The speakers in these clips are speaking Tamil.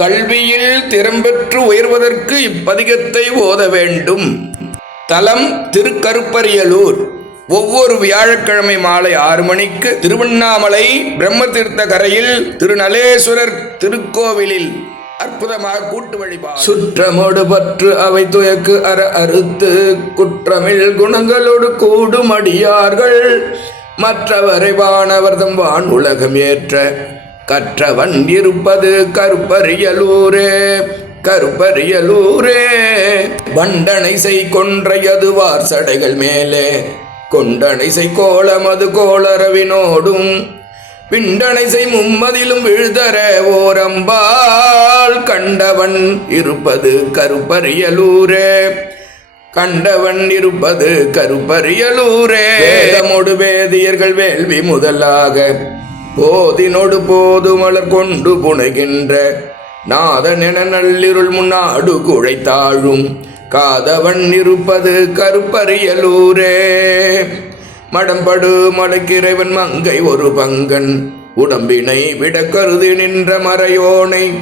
கல்வியில் திறம்பெற்று உயர்வதற்கு இப்பதிகத்தை ஓத வேண்டும். தலம் திருக்கருப்பரியலூர். ஒவ்வொரு வியாழக்கிழமை மாலை ஆறு மணிக்கு திருவண்ணாமலை பிரம்மதீர்த்த கரையில் திருநலேஸ்வரர் திருக்கோவிலில் அற்புதமாக கூட்டு வழிபாடு. சுற்றமோடு பற்று அவை துயக்கு அற அறுத்து குற்றமிழ் குணங்களோடு கூடும் அடியார்கள். மற்றவரை வானவர்தம் வான் உலகம் ஏற்ற கற்றவன் இருப்பது கருப்பரியலூரே கருப்பரியலூரே. வண்டனை செய் கொன்றையதுவார் சடைகள் மேலே கொண்டனை செய் கோலமது கோளரவினோடும். பிண்டனை செய் மும்மதிலும் விழுதர ஓரம்பால் கண்டவன் இருப்பது கருப்பரியலூரே. கண்டவன் இருப்பது கருப்பரியலூரே. வேதமொடு வேதியர்கள் வேள்வி முதலாக போதினொடு போது மலர் கொண்டு புனைகின்ற நாதன் என நள்ளிருள் முன்னாடு குழைத்தாழும். காதவன் இருப்பது கருப்பரியலூரே. மடம்படு மடக்கிறைவன் மங்கை ஒரு பங்கன். உடம்பினை விட கருதி நின்ற மறையோனை.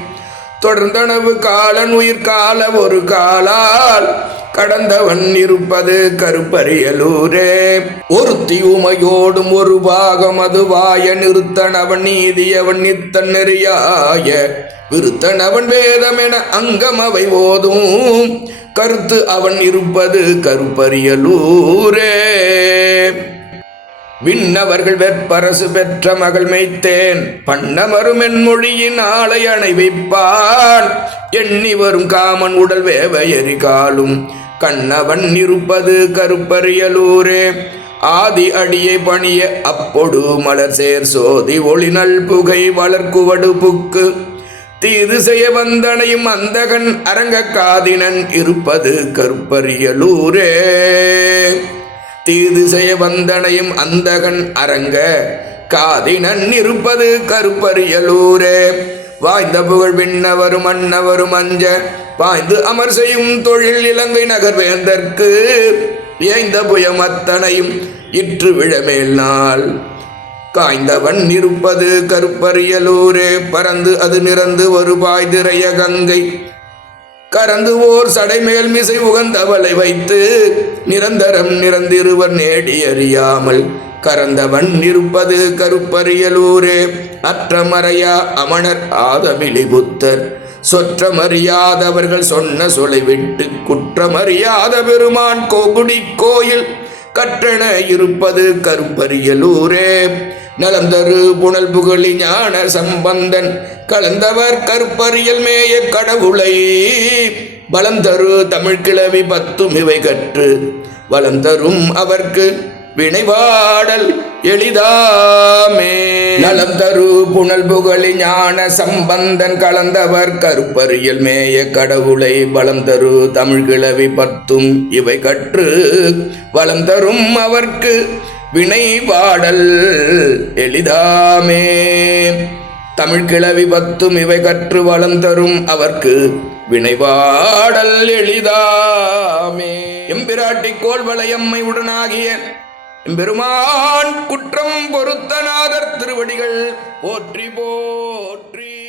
தொடர்ந்தனவு காலன் உயிர்கால ஒரு காலால். கடந்தவன் இருப்பது கருப்பரியலூரே. ஒருத்தி உமையோடும் ஒரு பாகம் அதுவாய நிறுத்தனவன் நீதியவன் நித்தன் நெறியாய. விருத்தனவன் வேதம் என அங்கம் அவை ஓதும். கருத்து அவன் இருப்பது கருப்பரியலூரே. விண்ணவர்கள் வெற்பரசு பெற்ற மகள் மெய்த்தேன். பண்ணமரும் என் மொழியின் ஆளை அணைவிப்பான். எண்ணி வரும் காமன் உடல் வேவ எரிகாலும் கண்ணவன் இருப்பது கருப்பரியலூரே. ஆதி அடியை பணிய அப்பொடு மலர் சேர் சோதி ஒளிநல் புகை வளர்க்குவடு புக்கு. தீது செய்ய வந்தனையும் அந்தகன் அரங்க காதினன் இருப்பது கருப்பரியலூரே. தீது செய்ய வந்தனையும் அந்தகன் அரங்க காதினன் இருப்பது கருப்பரியலூரே. வாய்ந்த புகழ் விண்ணவரும் அன்னவரும் அஞ்ச வாய்ந்து அமர் செய்யும் தொழில் இலங்கை நகர் வேந்தற்கு ஏய்ந்த புயம் அத்தனையும் இற்று விழமேல் நாள். காய்ந்தவன் இருப்பது கருப்பரியலூரே பறந்து அது நிறந்து ஒரு பாய்திரைய கங்கை. கறந்து ஓர் சடைமேல் மிசை உகந்தவளை வைத்து நிரந்தரம் நிறந்திருவர் நேடி அறியாமல் கறந்தவன் இருப்பது கருப்பரியலூரே அற்றமறையா அமணர் ஆதமிழி புத்தர். சொற்றமறியாதவர்கள் சொன்ன சொலை விட்டு குற்றமறியாத பெருமான் கோகுடி கோயில். கற்றென இருப்பது கருப்பரியலூரே நலந்தரு புனல் புகழி ஞான சம்பந்தன். கலந்தவர் கருப்பரியல் மேய கடவுளை பலம் தரு பத்தும் இவை கற்று. வளம் தரும் அவர்க்கு வினைவாடல் எளிதாமே. நலம் தரு புனல் புகழி ஞான சம்பந்தன் கலந்தவர் கருப்பரியல் மேய கடவுளை பலம் தரு தமிழ்கிழவி பத்தும் இவை கற்று வளம் தரும் அவர்க்கு வினைவாடல் எளிதாமே. தமிழ்கிழவி பத்தும் இவை கற்று வளம் தரும் அவர்க்கு வினைவாடல் எளிதாமே. எம்பிராட்டி கோல்வளையம்மை உடனாகிய எம்பெருமான் குற்றம் பொருத்தநாதர் திருவடிகள் போற்றி போற்றி.